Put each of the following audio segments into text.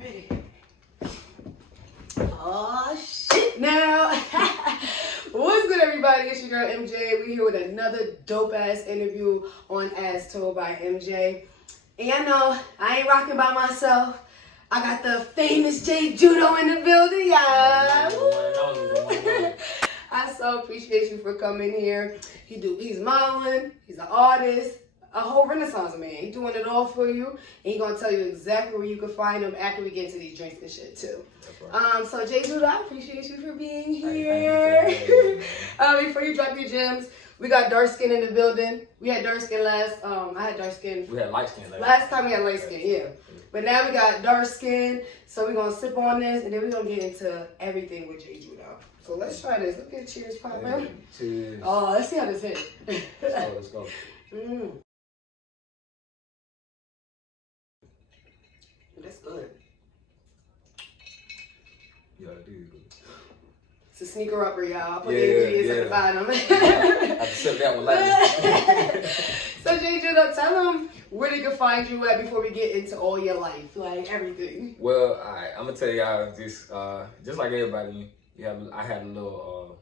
Ready? Oh shit now. What's good, everybody? It's your girl MJ. We here with another dope ass interview on As Told by MJ. And I know I ain't rocking by myself. I got the famous jjudo in the building, y'all. I so appreciate you for coming here. He's modeling, he's an artist, a whole renaissance man. He's doing it all for you. And he's gonna tell you exactly where you can find him after we get into these drinks and shit too. Right. So jjudo, I appreciate you for being here. Before you drop your gems, we got dark skin in the building. We had dark skin last. I had dark skin. We had light skin last time. We had light skin, yeah. But now we got dark skin. So we're gonna sip on this, and then we're gonna get into everything with jjudo. So let's try this. Let's get cheers popping. Cheers. Oh, let's see how this hits. Let's go. That's good. Yeah, it is good. It's a sneaker upper, y'all. I'll put the ingredients at the bottom. I said that one later. So jjudo, tell them where they can find you at before we get into all your life, like everything. Well, alright, I'm gonna tell y'all this. Just like everybody, I had a little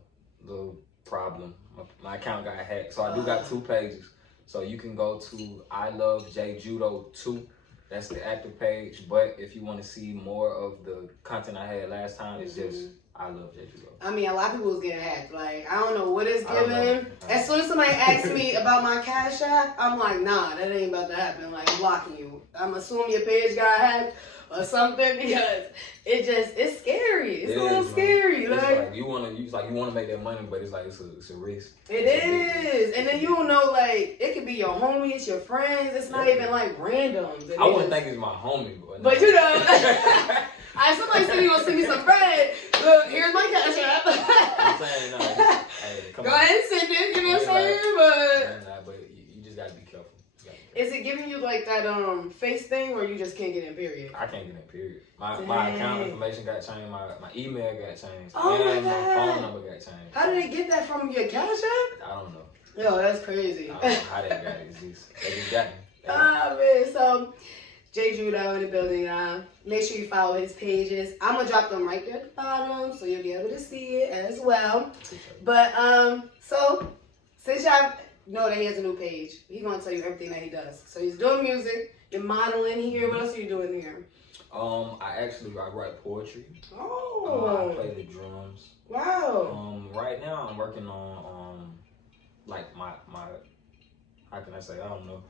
problem. My account got hacked, so I do got 2 pages. So you can go to I Love jjudo 2. That's the active page. But if you want to see more of the content I had last time, it's just I Love jjudo. I mean, a lot of people was getting hacked. Like, I don't know what it's giving. As soon as somebody asks me about my Cash App, I'm like, nah, that ain't about to happen. Like, I'm blocking you. I'm assuming your page got hacked or something because it's scary. It's a little scary. It's like you wanna make that money, but it's like it's a risk. It is. And then you don't know, like, it could be your homies, your friends. It's not even like randoms. I wouldn't think it's my homie, but you know. Somebody said you gonna send me some bread. Look, here's my Cash App. I'm saying, no, hey, go ahead and send it, you know what I'm saying? But you just gotta be careful. Is it giving you like that face thing, or you just can't get in, period? I can't get in, period. My account information got changed, my email got changed, and my phone number got changed. How did they get that from your Cash App? I don't know. Yo, that's crazy. I don't know how they got it. They just got me. Man, so jjudo in the building, make sure you follow his pages. I'm gonna drop them right there at the bottom so you'll be able to see it as well. But so since y'all know that he has a new page, he's gonna tell you everything that he does. So he's doing music, you're modeling here. What else are you doing here? I write poetry. Oh. I play the drums. Wow. Right now I'm working on like my how can I say, I don't know.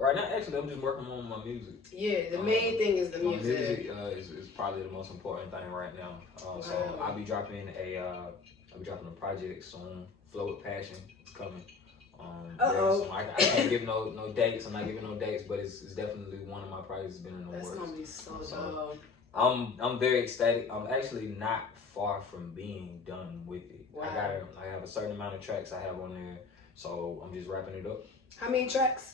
Right now, actually, I'm just working on my music. Yeah, the main thing is the music. My music is probably the most important thing right now. So I'll be dropping a project soon. Flow with Passion is coming. I can't give no dates. I'm not giving no dates, but it's definitely one of my projects been in the works. That's gonna be so dope. I'm very ecstatic. I'm actually not far from being done with it. Wow. I have a certain amount of tracks I have on there, so I'm just wrapping it up. How many tracks?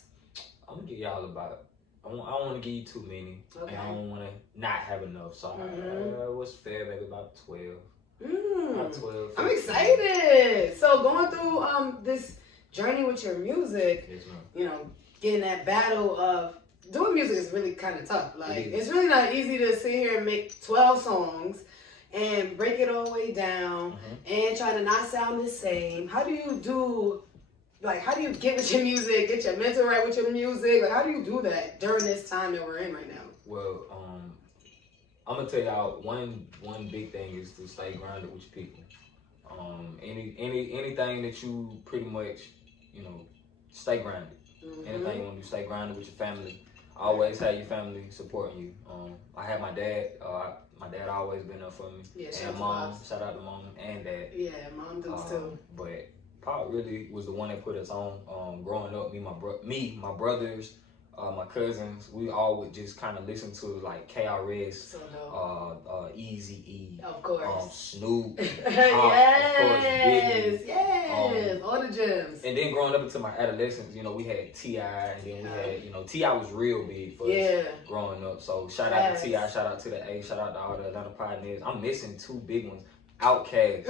I'm gonna give y'all about. I don't want to give you too many, and I don't want to not have enough. So what's fair? Maybe about 12. About 12. 15. I'm excited. So going through this journey with your music, you know, getting that battle of doing music is really kind of tough. Like it's really not easy to sit here and make 12 songs and break it all the way down and try to not sound the same. How do you do? Like, how do you get with your music, get your mental right with your music? Like, how do you do that during this time that we're in right now? Well, I'm gonna tell y'all one big thing is to stay grounded with your people. Anything that you pretty much, you know, stay grounded. Anything you want to do, stay grounded with your family. Always have your family supporting you. I have my dad. My dad always been there for me. Yeah, and mom. Shout out to mom and dad. Yeah, mom does too. But Pop really was the one that put us on. Growing up, my brothers, my cousins, we all would just kind of listen to like KRS, Eazy-E, of course, Snoop, yes, of course, Biggie, yes, all the gems. And then growing up into my adolescence, you know, we had T.I., and then we had, you know, T.I. was real big for us growing up. So shout out to T.I., shout out to the A, shout out to all the Atlanta Pioneers. I'm missing 2 big ones. Outkast.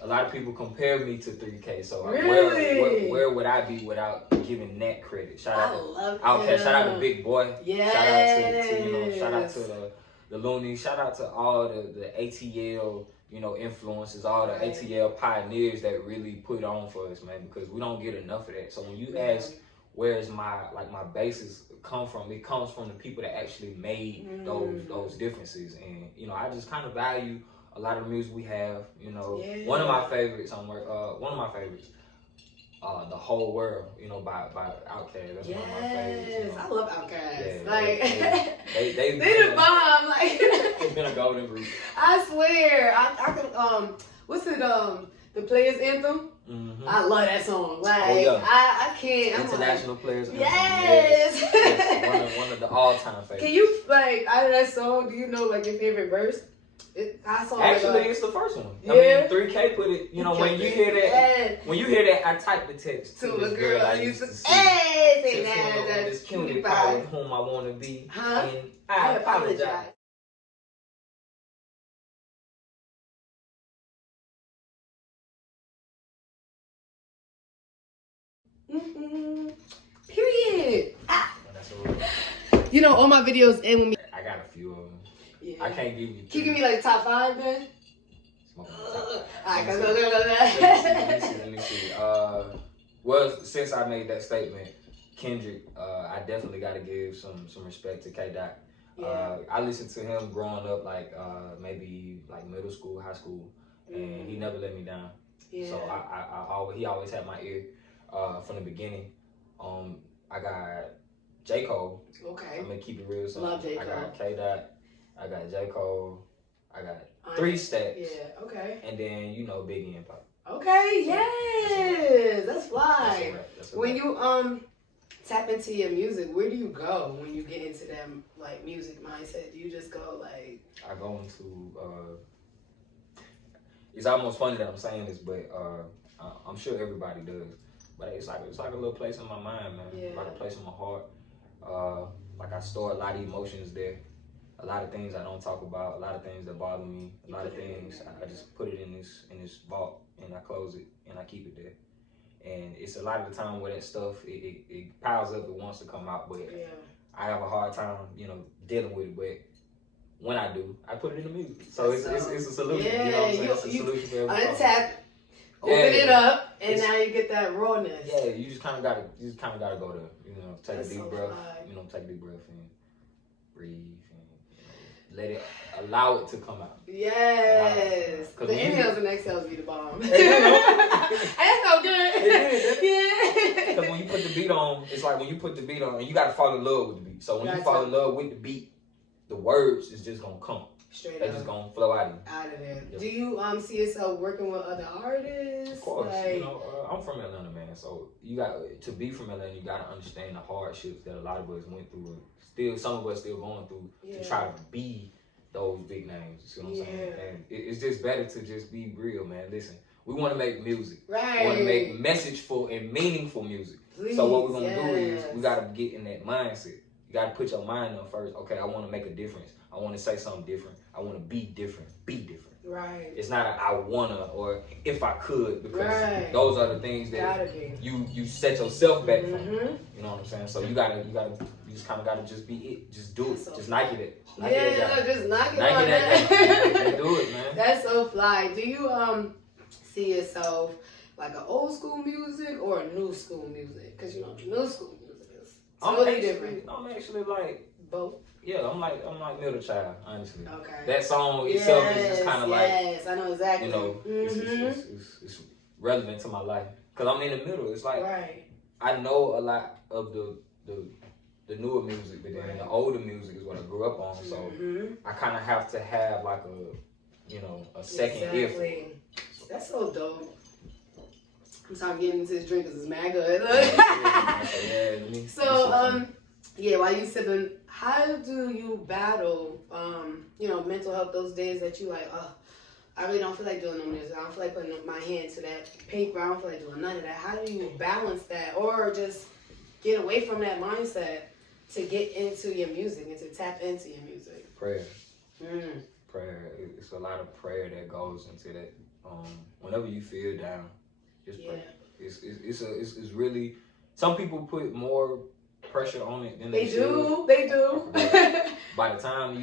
a lot of people compare me to 3K. So Really? where would I be without giving that credit? Shout out to Outkast. Shout out to Big Boy. Yes. Shout out to you know. Shout out to the Loonies. Shout out to all the ATL, you know, influencers, all the ATL pioneers that really put on for us, man, because we don't get enough of that. So when you ask where's my basis come from, it comes from the people that actually made those differences. And you know, I just kind of value a lot of the music we have. You know, one of my favorites The Whole World, you know, by Outkast. That's one of my favorites. You know. I love Outkast. Yeah, like they the bomb. Like it's been a golden group. I swear, I could what's it the Players Anthem? Mm-hmm. I love that song. Like I can't. International Players Anthem. Yes. Yes. One of the all-time favorites. Can you like out of that song? Do you know like your favorite verse? Actually, it's the first one. Yeah. I mean, 3K put it. You know, when you hear that, I type the text to the girl I used to see. Hey, say This cutie pie with whom I want to be. Huh? And I apologize. Period. You know, all my videos end with me. I got a few of them. Yeah. I can't give you. Can you give me like top 5 then? Alright, go. Let me see. Well, since I made that statement, Kendrick, I definitely got to give some respect to K. Dot. I listened to him growing up, like maybe like middle school, high school, and he never let me down. Yeah. So he always had my ear from the beginning. I got J. Cole. Okay. I'm gonna keep it real. So love J. Cole. I got K. Dot. I got J. Cole. I got 3 Stacks. Yeah. Okay. And then you know Biggie and Pop. Okay. Yes. That's fly. That's when you tap into your music, where do you go when you get into that like music mindset? Do you just go like? I go into. It's almost funny that I'm saying this, but I'm sure everybody does. But it's like a little place in my mind, man. Yeah. Like a place in my heart. Like I store a lot of emotions there. A lot of things I don't talk about. A lot of things that bother me. A lot of things I just put it in this vault and I close it and I keep it there. And it's a lot of the time where that stuff it piles up. It wants to come out, but I have a hard time, you know, dealing with it. But when I do, I put it in the music. So it's a solution. Yeah, you know what I'm saying? It's a solution for every problem. Open it up, and now you get that rawness. Yeah, you just kind of gotta go there. You know, take a deep breath. You know, take a deep breath and breathe, and let it allow it to come out. Yes, the inhales and exhales be the bomb. That felt good. Yeah. Because when you put the beat on, it's like when you put the beat on, and you gotta fall in love with the beat. So when you fall in love with the beat, the words is just gonna come. Straight They're just gonna flow out of you. Out of there. Yep. Do you see yourself working with other artists? Of course. Like, you know, I'm from Atlanta, man. So you got to be from Atlanta. You got to understand the hardships that a lot of us went through, and still some of us still going through to try to be those big names. You see what I'm saying? And it's just better to just be real, man. Listen, we want to make music. Right. We want to make messageful and meaningful music. Please, so what we're gonna do is we gotta get in that mindset. You gotta put your mind on first. Okay, I want to make a difference. I want to say something different. I want to be different. Be different. Right. It's not a I wanna or if I could, because those are the things that you set yourself back from. You know what I'm saying? So you just kind of gotta just be it. Just do it. So just Nike it. Nike just knock it on that. Do it, man. That's so fly. Do you see yourself like an old school music or a new school music? Because you know new school music is totally different. I'm actually like both. Yeah, I'm like middle child, honestly. Okay. That song itself is just kind of like, I know exactly. You know, it's relevant to my life because I'm in the middle. It's like I know a lot of the newer music, but then the older music is what I grew up on. So I kind of have to have like a second ear. So. That's so dope. I'm sorry getting into this drink because it's mad good. So while you sipping, how do you battle, mental health those days that you like, I really don't feel like doing no music. I don't feel like putting my hand to that paper. I don't feel like doing none of that. How do you balance that or just get away from that mindset to get into your music and to tap into your music? Prayer. Prayer. It's a lot of prayer that goes into that. Whenever you feel down, just pray. It's really, some people put more pressure on it than they should. They do. By the time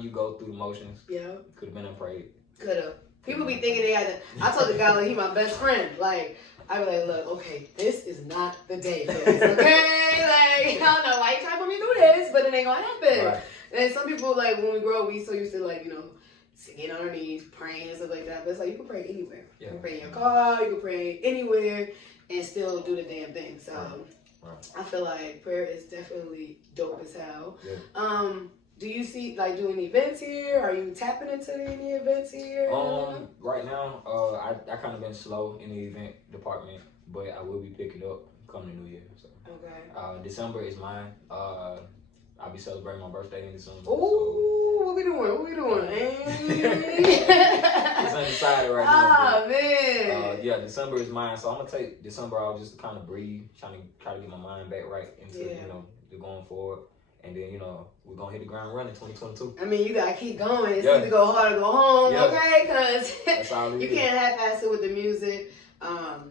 you go through the motions, could have been unprayed. Could have. People be thinking they had to. I told the guy like he my best friend. Like I be like, look, okay, this is not the day for this. Okay, like I don't know why you trying to put me through this, but it ain't gonna happen. Right. And some people like when we grow up, we so used to like getting on our knees, praying and stuff like that. But it's like you can pray anywhere. You can pray in your car. You can pray anywhere and still do the damn thing. So. Right. I feel like prayer is definitely dope as hell. Yeah. Do you see doing events here? Are you tapping into any events here? Right now, I kind of been slow in the event department, but I will be picking up come the new year. So. Okay. December is mine. I'll be celebrating my birthday in December. Ooh, what we doing? It's undecided right now. Oh man. Yeah, December is mine, so I'm gonna take December off just to kind of breathe, try to get my mind back right into the going forward, and then we're gonna hit the ground running 2022. I mean, you gotta keep going. It's either go hard or go home, okay? Because you can't half-ass it with the music.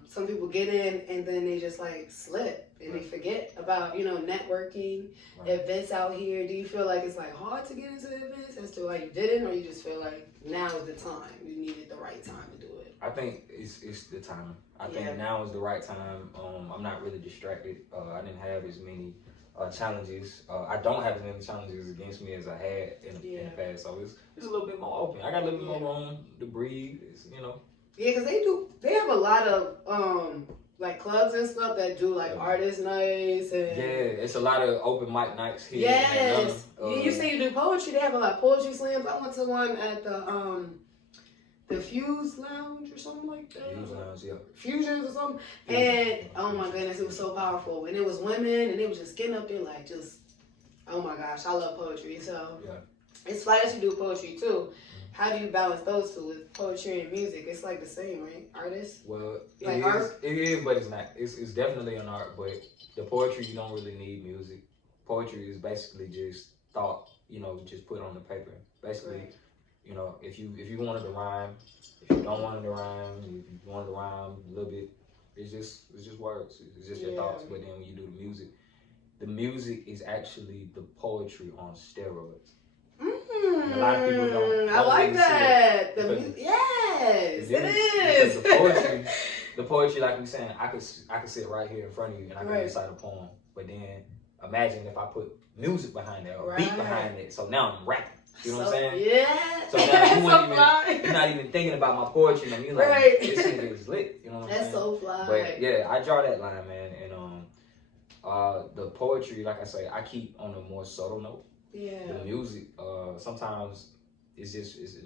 Some people get in and then they just slip and they forget about networking, events out here. Do you feel like it's hard to get into the events as to why you didn't, or you just feel like now is the time, you needed the right time to do it? I think it's the time. I think now is the right time. I'm not really distracted. I didn't have as many challenges. I don't have as many challenges against me as I had in the past, so it's a little bit more open. I got a little bit more room to breathe. Yeah, because they have a lot of clubs and stuff that do artist nights and it's a lot of open mic nights here. Yes, you say you do poetry. They have a lot of poetry slams. I went to one at the Fuse Lounge or something like that. Fuse Lounge, yeah. Fusions or something. And oh my goodness, it was so powerful. And it was women, and they was just getting up there oh my gosh, I love poetry. So it's fly that you do poetry too. How do you balance those two with poetry and music? It's the same, right? Artists? Well, it is, but it's not. It's definitely an art, but the poetry, you don't really need music. Poetry is basically just thought, just put on the paper. Basically, if you wanted to rhyme, if you don't want it to rhyme, if you wanted to rhyme a little bit, it's just words. It's just your thoughts. But then when you do the music is actually the poetry on steroids. And a lot of people don't I like really that. Yes, it is. The poetry, like we saying, I could sit right here in front of you and I can recite a poem. But then imagine if I put music behind it or beat behind it. So now I'm rapping. You know what I'm saying? Yeah. So now you're not even thinking about my poetry. And you're like, this nigga is lit. You know what I'm saying? That's so fly. But yeah, I draw that line, man. And the poetry, like I say, I keep on a more subtle note. Yeah. The music, sometimes the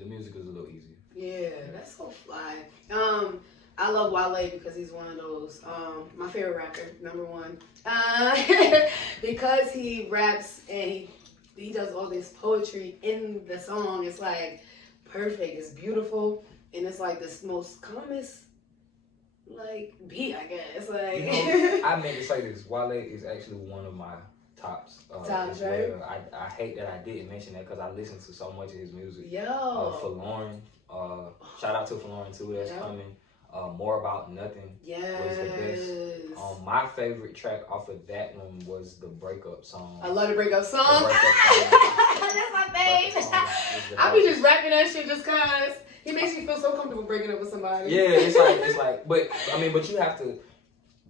music is a little easier. Yeah, that's so fly. I love Wale because he's one of those, my favorite rapper, number one. Because he raps and he does all this poetry in the song. It's perfect. It's beautiful. And it's the most calmest beat, I guess. I meant to say this. Wale is actually one of my tops as well. Right? I hate that I didn't mention that because I listen to so much of his music. For Lauren, shout out to Lauren too. That's coming. More About Nothing was the best. My favorite track off of that one was the breakup song. I love the breakup song. That's my fave. I be just rapping that shit just cause he makes me feel so comfortable breaking up with somebody. Yeah, it's like, but you have to.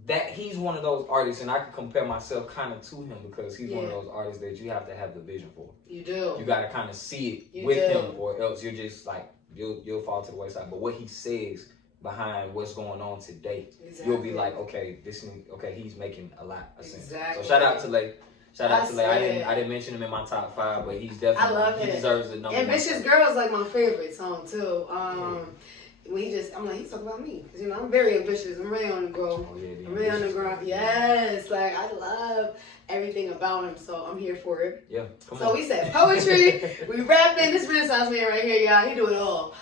That he's one of those artists, and I can compare myself kind of to him because he's one of those artists that you have to have the vision for. You do. You got to kind of see it with him, or else you're just you'll fall to the wayside. But what he says behind what's going on today, you'll be like, okay, he's making a lot of sense. So shout out to Lay. I didn't mention him in my top 5, but he's definitely. I love he deserves the number. Ambitious Girl is my favorite song too. When he's talking about me. Because, I'm very ambitious. I'm really on the go. I'm really on the ground. Yes. I love everything about him. So I'm here for it. Yeah. So we said poetry. We rapping. This Renaissance man right here, y'all. He do it all.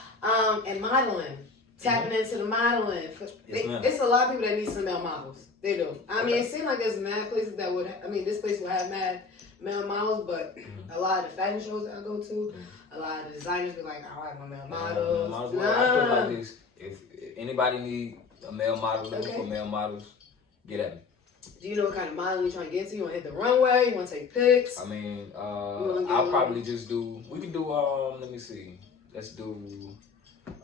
And modeling. tapping into the modeling. It's a lot of people that need some male models. They do. I mean, it seems like there's mad places that would. I mean, this place will have mad male models, but a lot of the fashion shows that I go to, a lot of the designers be like, I have my male models. I put it like this: if anybody need a male model, looking for male models, get at me. Do you know what kind of modeling you're trying to get into? You want to hit the runway? You want to take pics? I mean, I'll probably just do. We can do. Let me see. Let's do.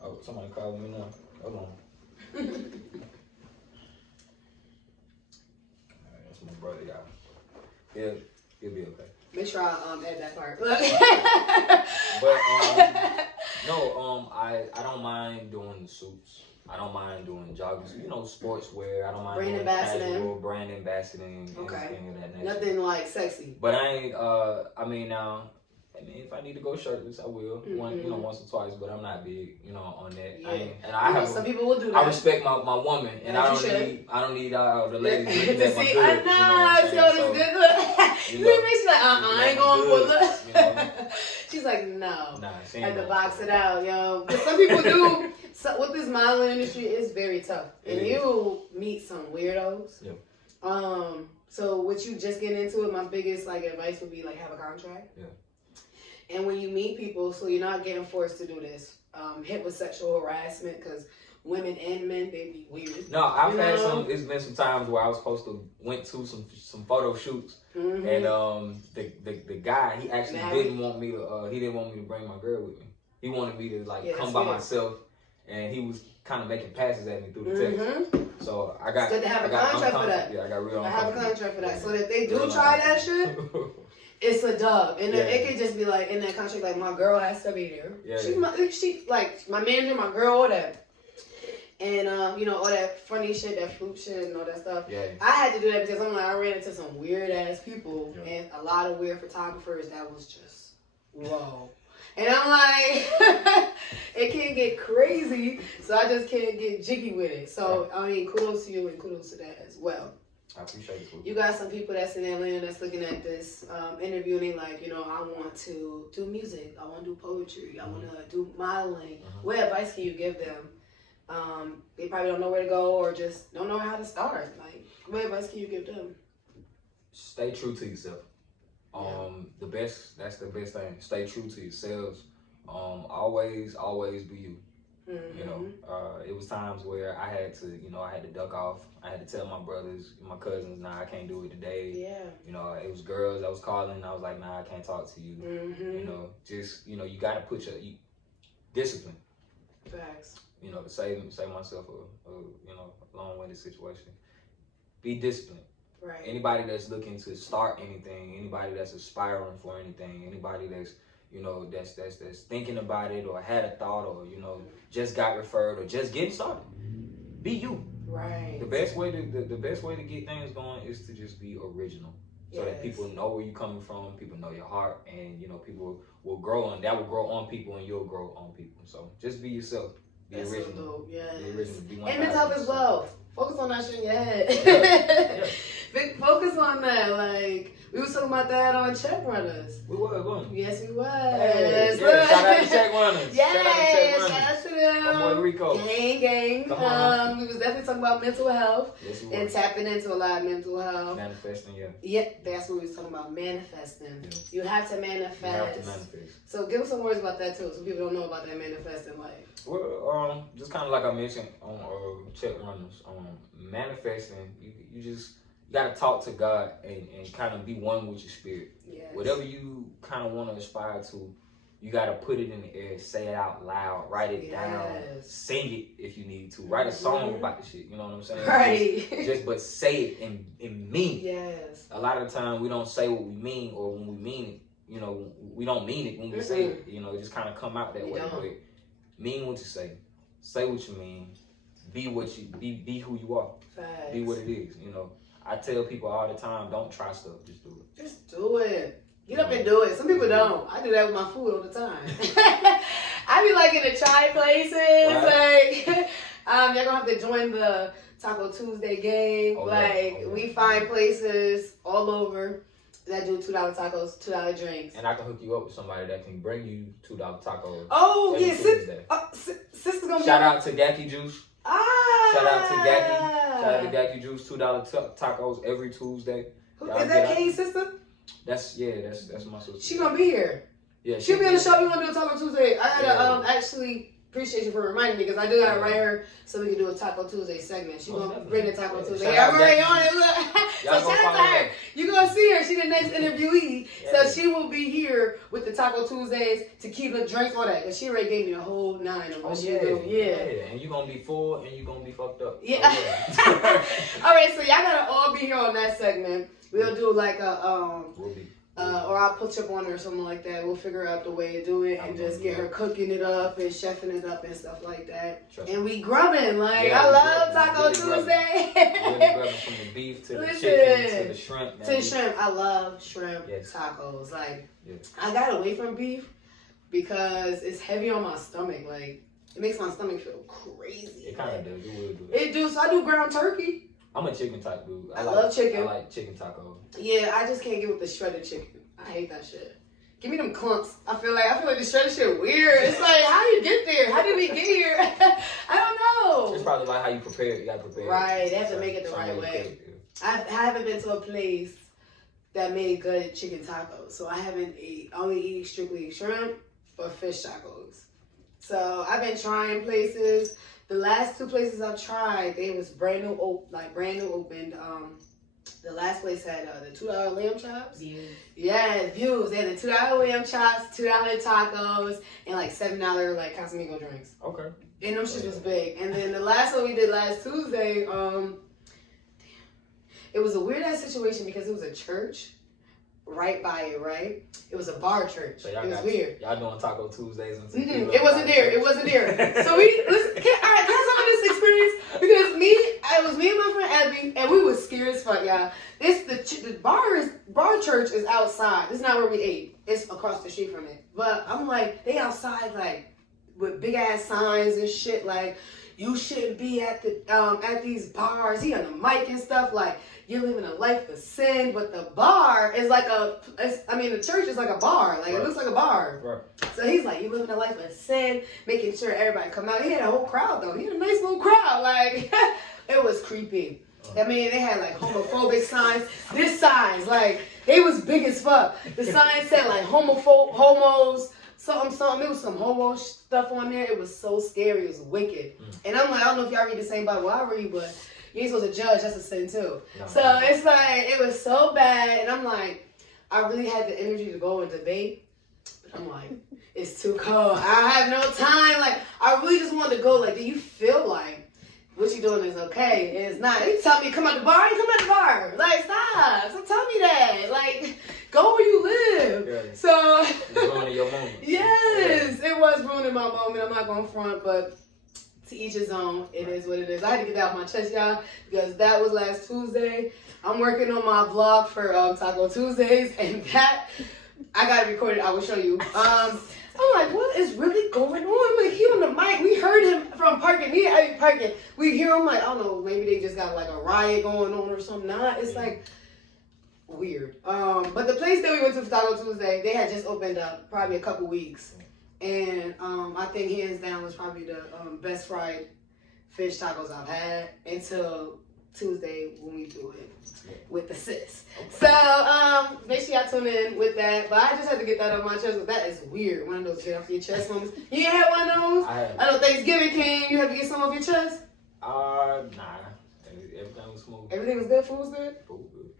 Oh, somebody calling me now. Hold on. That's my brother, y'all. Yeah, he'll be okay. Make sure I add that part. But no, I don't mind doing the suits. I don't mind doing joggers. You know, sportswear. I don't mind doing casual brand ambassading. Anything of that nature. Nothing like sexy. But I ain't. I mean, if I need to go shirtless, I will. Once or twice. But I'm not big, on that. Yeah. Some people will do that. I respect my woman, and I don't need the ladies looking at my goods. I know. I see all this good look. You make me like, I ain't going for look. She's like, no. Nah, she ain't. I had to box it out, yo. But some people do. So with this modeling industry, it's very tough, and you meet some weirdos. Yeah. So what you just getting into it, my biggest advice would be have a contract. Yeah. And when you meet people, so you're not getting forced to do this, hit with sexual harassment, because women and men, they be weird. No, I've had some. It's been some times where I was supposed to went to some photo shoots, and the guy, he actually didn't want me to. He didn't want me to bring my girl with me. He wanted me to come by myself, and he was kind of making passes at me through the text. So I got. It's good to have a contract for that. Yeah, I got real. I have a contract for that, so that they do try that shit. It's a dub, and it could just be in that contract, my girl has to be there. Yeah, she my manager, my girl, all that, and all that funny shit, that fruit shit, and all that stuff. Yeah. I had to do that because I ran into some weird ass people and a lot of weird photographers that was just whoa, and I'm like, it can get crazy, so I just can't get jiggy with it. So I mean, kudos to you and kudos to that as well. I appreciate it. You got some people that's in Atlanta that's looking at this interview and they I want to do music. I want to do poetry. I want to do modeling. What advice can you give them? They probably don't know where to go or just don't know how to start. What advice can you give them? Stay true to yourself. That's the best thing. Stay true to yourselves. Always be you. It was times where I had to duck off. I had to tell my brothers, my cousins, nah, I can't do it today. Yeah. It was girls that was calling. I was like, nah, I can't talk to you. You got to put your discipline. Facts. To save myself a long-winded situation. Be disciplined. Right. Anybody that's looking to start anything, anybody that's aspiring for anything, anybody that's that's thinking about it or had a thought or just got referred or just getting started. Be you. Right. The best way to get things going is to just be original, so that people know where you're coming from, people know your heart, and people will grow on that. Will grow on people, and you'll grow on people. So just be yourself. Be original. So dope. Yes. Be original. And mental health as well. Focus on that shit in your head. Focus on that. We was talking about that on Check Runners. We was. Yes, we was. Hey, shout out to Check Runners. Yes, shout out to them. My boy Rico. Gang. Come on. We was definitely talking about mental health. Yes, we and tapping into a lot of mental health. Manifesting, Yeah, that's what we was talking about. Manifesting. Yeah. You have to manifest. You have to manifest. So give us some words about that too, so people don't know about that manifesting life. Well, just kind of like I mentioned on Check Runners, manifesting. You just gotta talk to God and kind of be one with your spirit. Yes. Whatever you kind of want to aspire to, you gotta put it in the air, say it out loud, write it down, sing it if you need to, write a song about the shit. You know what I'm saying? Right. But say it and mean it. Yes. A lot of the time we don't say what we mean, or when we mean it, we don't mean it when we say it. It just kind of come out that way. But mean what you say. Say what you mean. Be what you be who you are. Facts. Be what it is. I tell people all the time, don't try stuff, just do it. Just do it. Get up and do it. Some people don't. I do that with my food all the time. I be in the chai places. Right. Y'all gonna have to join the Taco Tuesday gang. We find places all over. that do $2 tacos, $2 drinks. And I can hook you up with somebody that can bring you $2 tacos. Oh, yeah. Sister's going to be... Shout out to Gacky Juice. Ah. Shout out to Gacky. Shout out to Gacky Juice. $2 tacos every Tuesday. Is that Kane's sister? That's my sister. She going to be here. Yeah, she'll be on the show. We want to do a Taco Tuesday. I gotta actually appreciate you for reminding me because I do gotta write her so we can do a Taco Tuesday segment. She's gonna bring the Taco Tuesday. I'm already on it. Look. So shout out to her. You're gonna see her. She's the next interviewee. So she will be here with the Taco Tuesdays, tequila, drinks, all that. Because she already gave me the whole 9 of what she do. Yeah. And you're gonna be full and you're gonna be fucked up. Yeah. All right. So y'all gotta all be here on that segment. We'll do like a or I'll put Chip on her or something like that. We'll figure out the way to do it and just get her cooking it up and chefing it up and stuff like that. And we grubbing. Like, I love Taco Tuesday. Really grubbing from the beef to the chicken to the shrimp. To the shrimp. I love shrimp tacos. Like, I got away from beef because it's heavy on my stomach. Like, it makes my stomach feel crazy. It kind of does. It will do. It do. So I do ground turkey. I'm a chicken type dude. I love chicken. I like chicken tacos. Yeah, I just can't get with the shredded chicken. I hate that shit. Give me them clumps. I feel like the shredded shit weird. It's like, how do you get there? How did we get here? I don't know. It's probably like how you prepare it. You gotta prepare it. Right, they have to make it the right way. I haven't been to a place that made good chicken tacos. So I only eat strictly shrimp or fish tacos. So I've been trying places. The last 2 places I've tried, they was brand new opened. The last place had the $2 lamb chops. Views. Yeah, Views. They had the $2 lamb chops, $2 tacos, and like $7 like Casamigo drinks. Okay. And them shit was big. And then the last one we did last Tuesday, it was a weird ass situation because it was a church right by it, right? It was a bar church. So it was weird. Y'all doing Taco Tuesdays and it wasn't there. It wasn't there. So can I tell you this experience? Because it was me and my friend Abby, and we was scared as fuck, y'all. The bar church is outside. This is not where we ate. It's across the street from it. But I'm like, they outside like with big ass signs and shit like, you shouldn't be at these bars. He on the mic and stuff like, you're living a life of sin, but the bar is like the church is like a bar. Like, it looks like a bar. Right. So he's like, you're living a life of sin, making sure everybody come out. He had a whole crowd, though. He had a nice little crowd. Like, it was creepy. I mean, they had, like, homophobic signs. This signs, like, they was big as fuck. The sign said, like, homos, something. There was some homo stuff on there. It was so scary. It was wicked. And I'm like, I don't know if y'all read the same Bible I read, but you ain't supposed to judge. That's a sin too. No. So it's like, it was so bad. And I'm like, I really had the energy to go and debate. But I'm like, it's too cold. I have no time. Like, I really just wanted to go. Like, do you feel like what you doing is okay? And it's not. You tell me come out the bar. You come out the bar. Like, stop. So tell me that. Like, go where you live. Yeah. So. It's ruining your moment. Yes. Yeah. It was ruining my moment. I'm not going to front, but. To each his own. It is what it is. I had to get that off my chest, y'all, because that was last Tuesday. I'm working on my vlog for Taco Tuesdays, and that I got it recorded. I will show you. I'm like, what is really going on? I'm like, he on the mic. We heard him from parking. We hear him like, I don't know, maybe they just got like a riot going on or something. Nah, it's like weird. But the place that we went to for Taco Tuesday, they had just opened up probably a couple weeks. And I think hands down was probably the best fried fish tacos I've had until Tuesday when we do it with the sis. Okay. So make sure y'all tune in with that. But I just had to get that off my chest. That is weird. One of those get off your chest moments. You ain't had one of those? I know Thanksgiving came. You had to get some off your chest? Nah. Everything was smooth. Everything was good? Food was good? Food was good.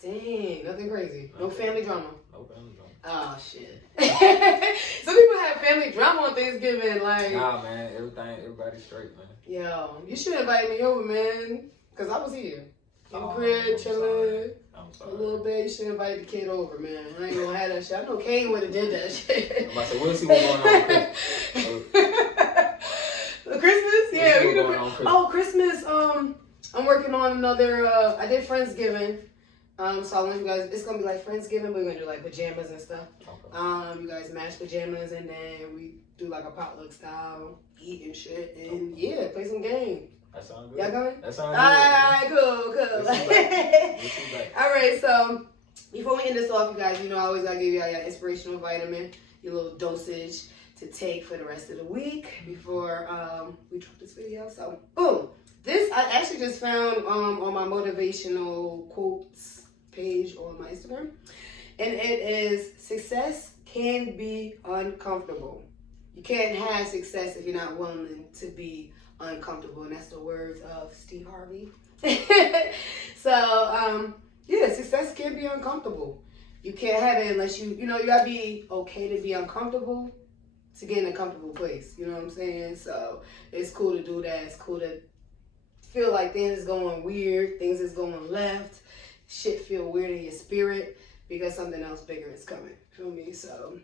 Dang, nothing crazy. No family drama. No family drama. Oh shit. Some people have family drama on Thanksgiving, like. Nah, man, everybody's straight, man. Yo, you should invite me over, man, cause I was here. In the crib, chilling. I'm sorry. A little bit. You should invite the kid over, man. I ain't gonna have that shit. I know Kane would have did that shit. I'm about to say, we'll see what's going on with Christmas. Christmas? Yeah, we know. Oh, Christmas. I'm working on another. I did Friendsgiving. So I want you guys, it's gonna be like Friendsgiving, but we're gonna do like pajamas and stuff. Okay. You guys match pajamas and then we do like a potluck style, eat and shit, and yeah, play some game. That sounds good. Y'all going? That sounds good. Alright, cool. We'll see back. Alright, so before we end this off, you guys, you know I always gotta give y'all your inspirational vitamin, your little dosage to take for the rest of the week before we drop this video. So, boom. This I actually just found on my motivational quotes page on my Instagram. And it is, success can be uncomfortable. You can't have success if you're not willing to be uncomfortable. And that's the words of Steve Harvey. So, yeah, success can be uncomfortable. You can't have it unless you gotta be okay to be uncomfortable to get in a comfortable place. You know what I'm saying? So it's cool to do that. It's cool to feel like things is going weird, things is going left, shit feel weird in your spirit because something else bigger is coming. Feel me? So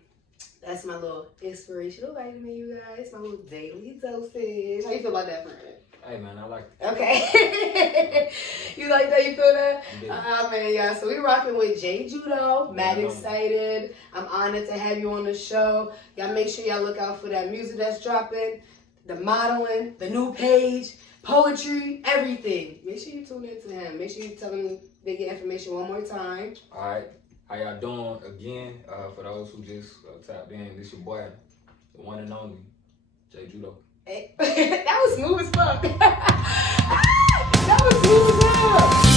that's my little inspirational vitamin, you guys. My little daily dosage. How you feel about that, friend? Hey man, I like it. Okay. You like that? You feel that? Man, yeah. So we rocking with jjudo. Mad excited. I'm honored to have you on the show. Y'all make sure y'all look out for that music that's dropping, the modeling, the new page, poetry, everything. Make sure you tune in to him. Make sure you tell him they get information one more time. All right. How y'all doing? Again, for those who just tapped in, this your boy, the one and only, jjudo. Hey, that was smooth as fuck. That was smooth as hell.